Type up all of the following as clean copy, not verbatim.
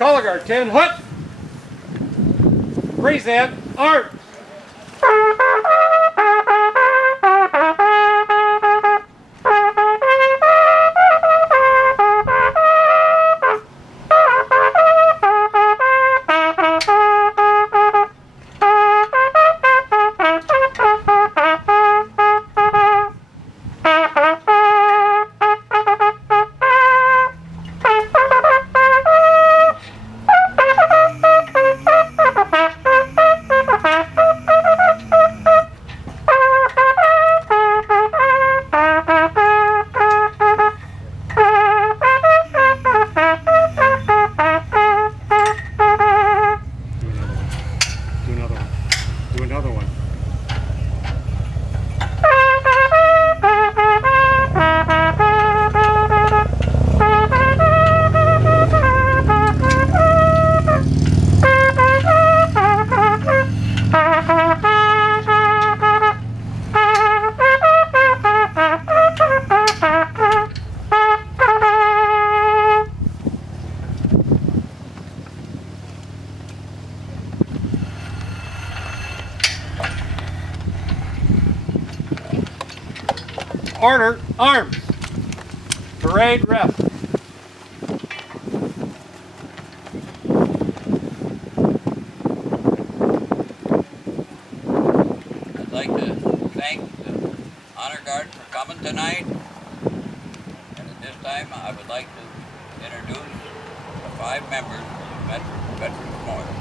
Color guard 10, hut! Present, arms! Do another one. Order, arms. Parade rep. I'd like to thank the Honor Guard for coming tonight. And at this time, I would like to introduce the 5 members of the Medford Veterans Memorial.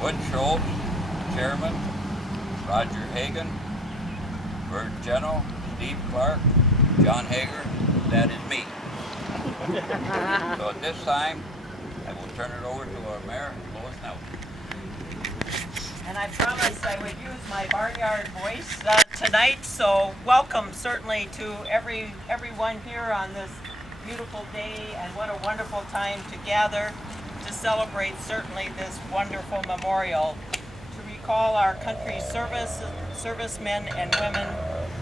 Butch Schultz, Chairman, Roger Hagan, Bert General, Steve Clark, John Hager, that is me. So at this time, I will turn it over to our Mayor, Lois Nelson. And I promised I would use my barnyard voice tonight, so welcome certainly to everyone here on this beautiful day, and what a wonderful time to gather to celebrate certainly this wonderful memorial, to recall our country's servicemen and women,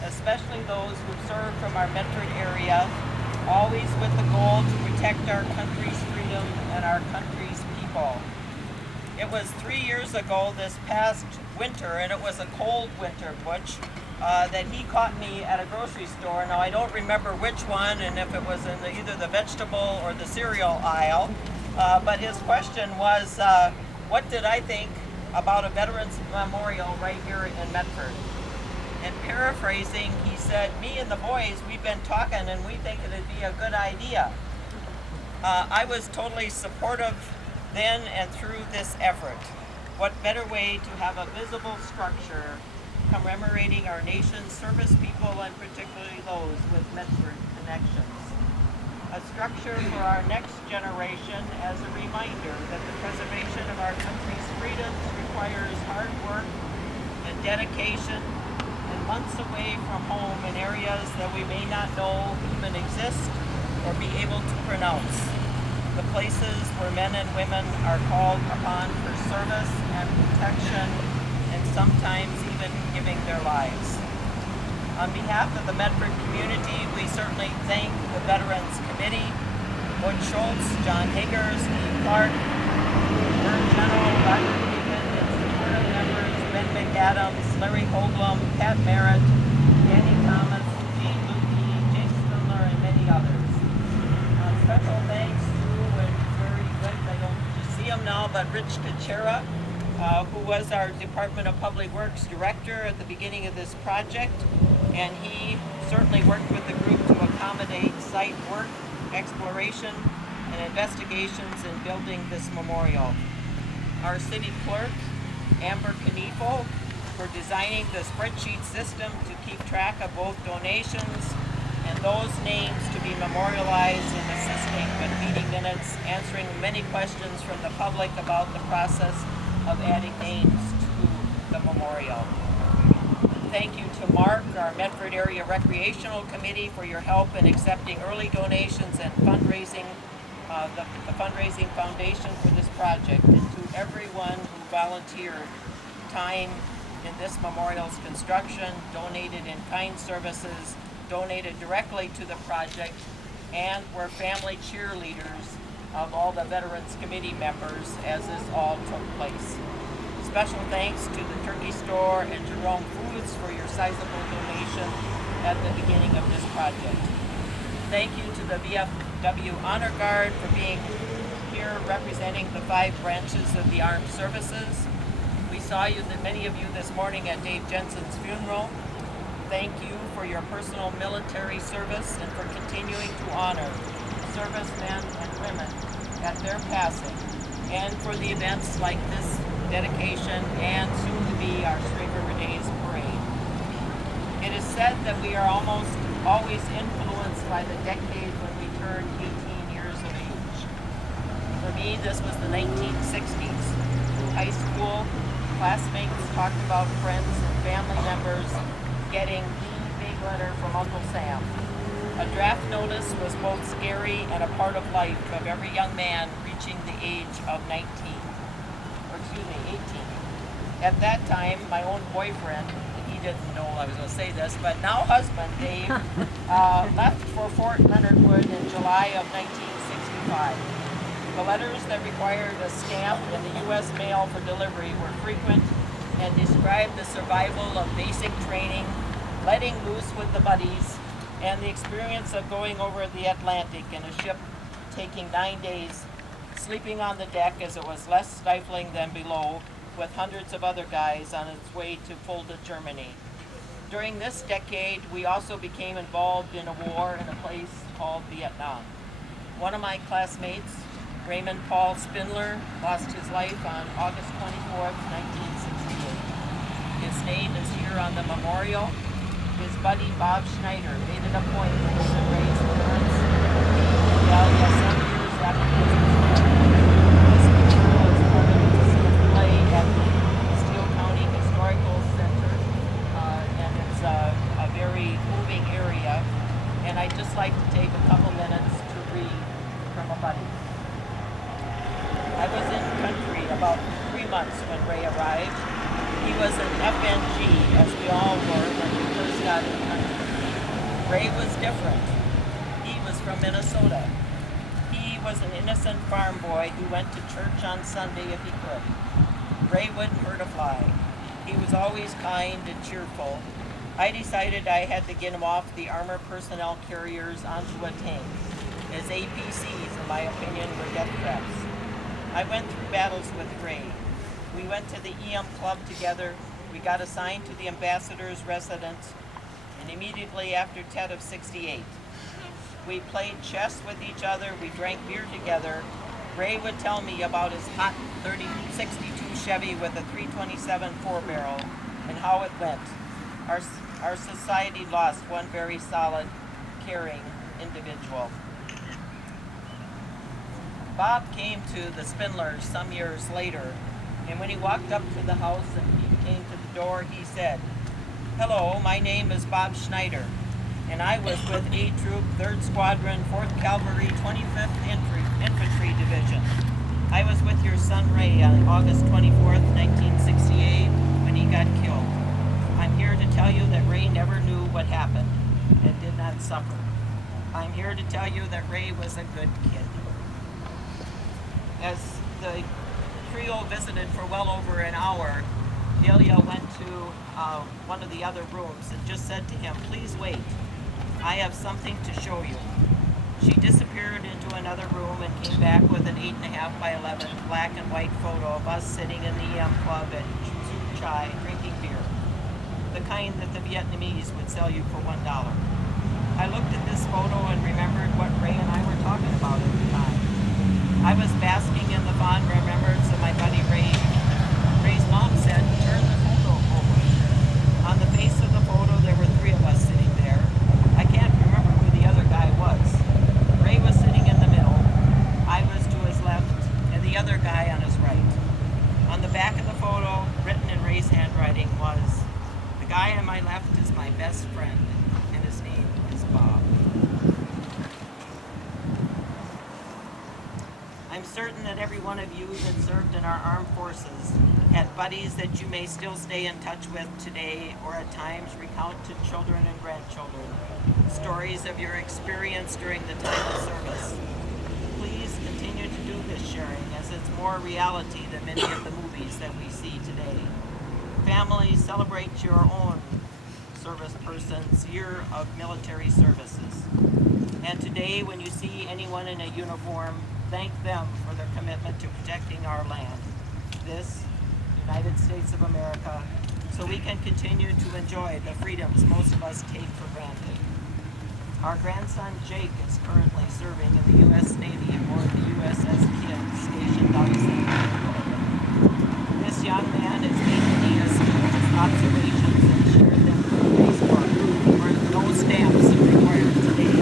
especially those who served from our Medford area, always with the goal to protect our country's freedom and our country's people. It was 3 years ago this past winter, and it was a cold winter, Butch, that he caught me at a grocery store. Now I don't remember which one, and if it was in either the vegetable or the cereal aisle, but his question was, what did I think about a Veterans Memorial right here in Medford? And paraphrasing, he said, me and the boys, we've been talking and we think it'd be a good idea. I was totally supportive then and through this effort. What better way to have a visible structure commemorating our nation's service people, and particularly those with Medford connections. A structure for our next generation as a reminder that the preservation of our country's freedoms requires hard work and dedication, and months away from home in areas that we may not know even exist or be able to pronounce. The places where men and women are called upon for service and protection, and sometimes even giving their lives. On behalf of the Medford community, we certainly thank the Veterans Committee, Butch Schultz, John Hager, Steve Clark, Bert General, Roger Hagan, and supportive members Ben McAdams, Larry Hoagland, Pat Merritt, Danny Thomas, Gene Lukey, Jake Spindler, and many others. Special thanks to, and very good, I don't just see him now, but Rich Kachera, who was our Department of Public Works Director at the beginning of this project, and he certainly worked with the group to accommodate site work, exploration, and investigations in building this memorial. Our city clerk, Amber Kniefel, for designing the spreadsheet system to keep track of both donations and those names to be memorialized, and assisting with meeting minutes, answering many questions from the public about the process of adding names to the memorial. Thank you to Mark, our Medford Area Recreational Committee, for your help in accepting early donations and fundraising, the fundraising foundation for this project, and to everyone who volunteered time in this memorial's construction, donated in-kind services, donated directly to the project, and were family cheerleaders of all the Veterans Committee members as this all took place. Special thanks to the Turkey Store and Jerome Foods for your sizable donation at the beginning of this project. Thank you to the VFW Honor Guard for being here representing the 5 branches of the armed services. We saw many of you this morning at Dave Jensen's funeral. Thank you for your personal military service and for continuing to honor servicemen and women at their passing, and for the events like this dedication and soon to be our Straight River Days parade. It is said that we are almost always influenced by the decade when we turn 18 years of age. For me, this was the 1960s. High school classmates talked about friends and family members getting the big letter from Uncle Sam. A draft notice was both scary and a part of life of every young man reaching the age of 18. At that time, my own boyfriend, he didn't know I was going to say this, but now husband, Dave, left for Fort Leonard Wood in July of 1965. The letters that required a stamp in the U.S. mail for delivery were frequent and described the survival of basic training, letting loose with the buddies, and the experience of going over the Atlantic in a ship taking 9 days, sleeping on the deck as it was less stifling than below, with hundreds of other guys on its way to Fulda, Germany. During this decade, we also became involved in a war in a place called Vietnam. One of my classmates, Raymond Paul Spindler, lost his life on August 24th, 1968. His name is here on the memorial. His buddy Bob Schneider made it a point to visit Ray's parents in Dahlia some years after his retirement. This memorial is part of his display at the Steele County Historical Center, and it's a very moving area. And I'd just like to take a couple minutes to read from a buddy. I was in country about 3 months when Ray arrived. He was an FNG, as we all were when we first got in country. Ray was different. He was from Minnesota. He was an innocent farm boy who went to church on Sunday if he could. Ray wouldn't hurt a fly. He was always kind and cheerful. I decided I had to get him off the armor personnel carriers onto a tank, as APCs, in my opinion, were death traps. I went through battles with Ray. We went to the EM Club together. We got assigned to the ambassador's residence, and immediately after Tet of 68. We played chess with each other. We drank beer together. Ray would tell me about his hot 62 Chevy with a 327 4-barrel and how it went. Our society lost one very solid, caring individual. Bob came to the Spindlers some years later, and when he walked up to the house and he came to the door, he said, "Hello, my name is Bob Schneider, and I was with A Troop, 3rd Squadron, 4th Cavalry, 25th Infantry Division. I was with your son Ray on August 24th, 1968, when he got killed. I'm here to tell you that Ray never knew what happened and did not suffer. I'm here to tell you that Ray was a good kid." As the trio visited for well over an hour, Delia went to one of the other rooms and just said to him, "Please wait. I have something to show you." She disappeared into another room and came back with an 8.5 by 11 black and white photo of us sitting in the EM Club at Soup Chai drinking beer, the kind that the Vietnamese would sell you for $1. I looked at this photo and remembered what Ray and I were talking about at the time. I was basking in the fond remembrance of my buddy Ray. Ray's mom said, "Turn the photo over." On the face of the photo, there were 3 of us sitting there. I can't remember who the other guy was. Ray was sitting in the middle. I was to his left, and the other guy on his right. On the back of the photo, written in Ray's handwriting, was, "The guy on my left is my best friend, and his name is Bob." I'm certain that every one of you that served in our armed forces had buddies that you may still stay in touch with today, or at times recount to children and grandchildren stories of your experience during the time of service. Please continue more reality than many of the movies that we see today. Families, celebrate your own service person's year of military services. And today, when you see anyone in a uniform, thank them for their commitment to protecting our land, this United States of America, so we can continue to enjoy the freedoms most of us take for granted. Our grandson Jake is currently serving in the U.S. Navy aboard the USS Kidd, stationed out of San Diego. This young man has made many astute observations and shared them through Facebook, where no stamps are required today.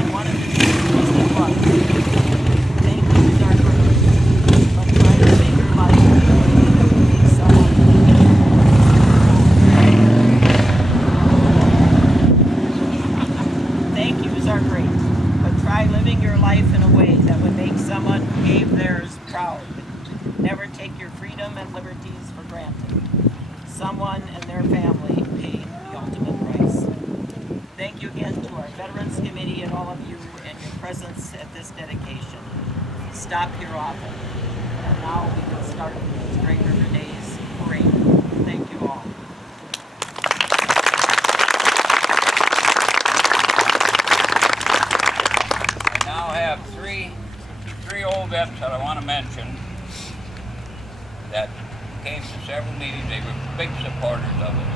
And one of his recent was, thank yous are great, but try to make your life in a way that will make someone Thank yous are great, but try living your life in a way that would make someone who gave theirs proud. Never take your freedom and liberties for granted. Someone and their family paid the ultimate price. Thank you again to our Veterans Committee and all of you and your presence at this dedication. Stop here often. And now we can start the Great River Days parade. Thank you all. I have three old vets that I want to mention that came to several meetings. They were big supporters of us.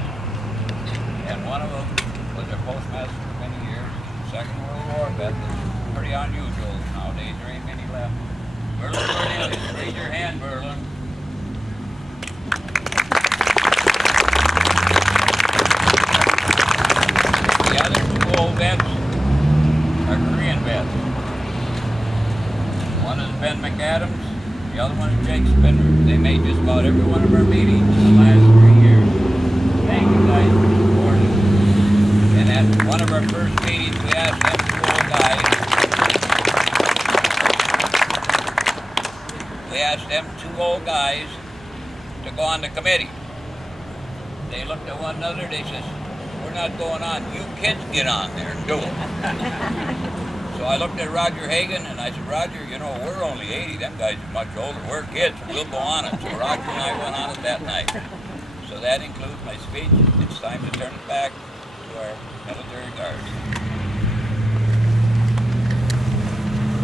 And one of them was our postmaster for many years. Second World War vet. That's pretty unusual nowadays. There ain't many left. Merlin Cornelius, raise your hand, Merlin. The other two old vets are Korean vets. One is Ben McAdams, the other one is Jake Spinner. They made just about every one of our meetings in the last 3 years. Thank you guys for supporting. And at one of our first meetings, we asked them two old guys. We asked them two old guys to go on the committee. They looked at one another. They says, "We're not going on. You kids get on there and do it." So I looked at Roger Hagan and I said, "Roger, you know, we're only 80. Them guys are much older. We're kids. We'll go on it." So Roger and I went on it that night. So that includes my speech. It's time to turn it back to our military guard.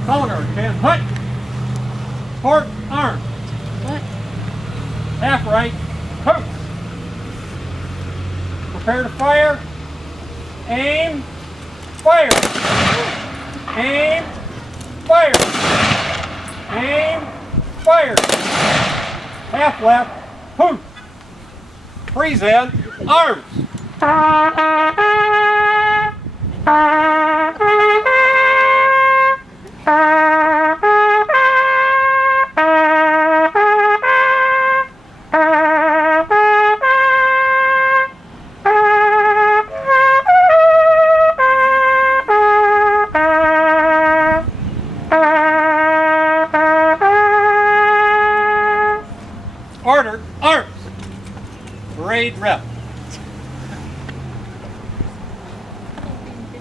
Color 10 hut. Port arm. What? Half right. Hook. Prepare to fire. Aim. Fire. Aim. Fire. Aim. Fire. Half left. Hoot. Freeze in. Arms. Order, arms. Parade rep.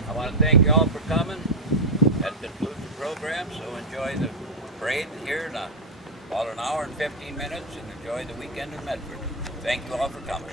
I want to thank you all for coming. That concludes the program, so enjoy the parade here in about an hour and 15 minutes and enjoy the weekend in Medford. Thank you all for coming.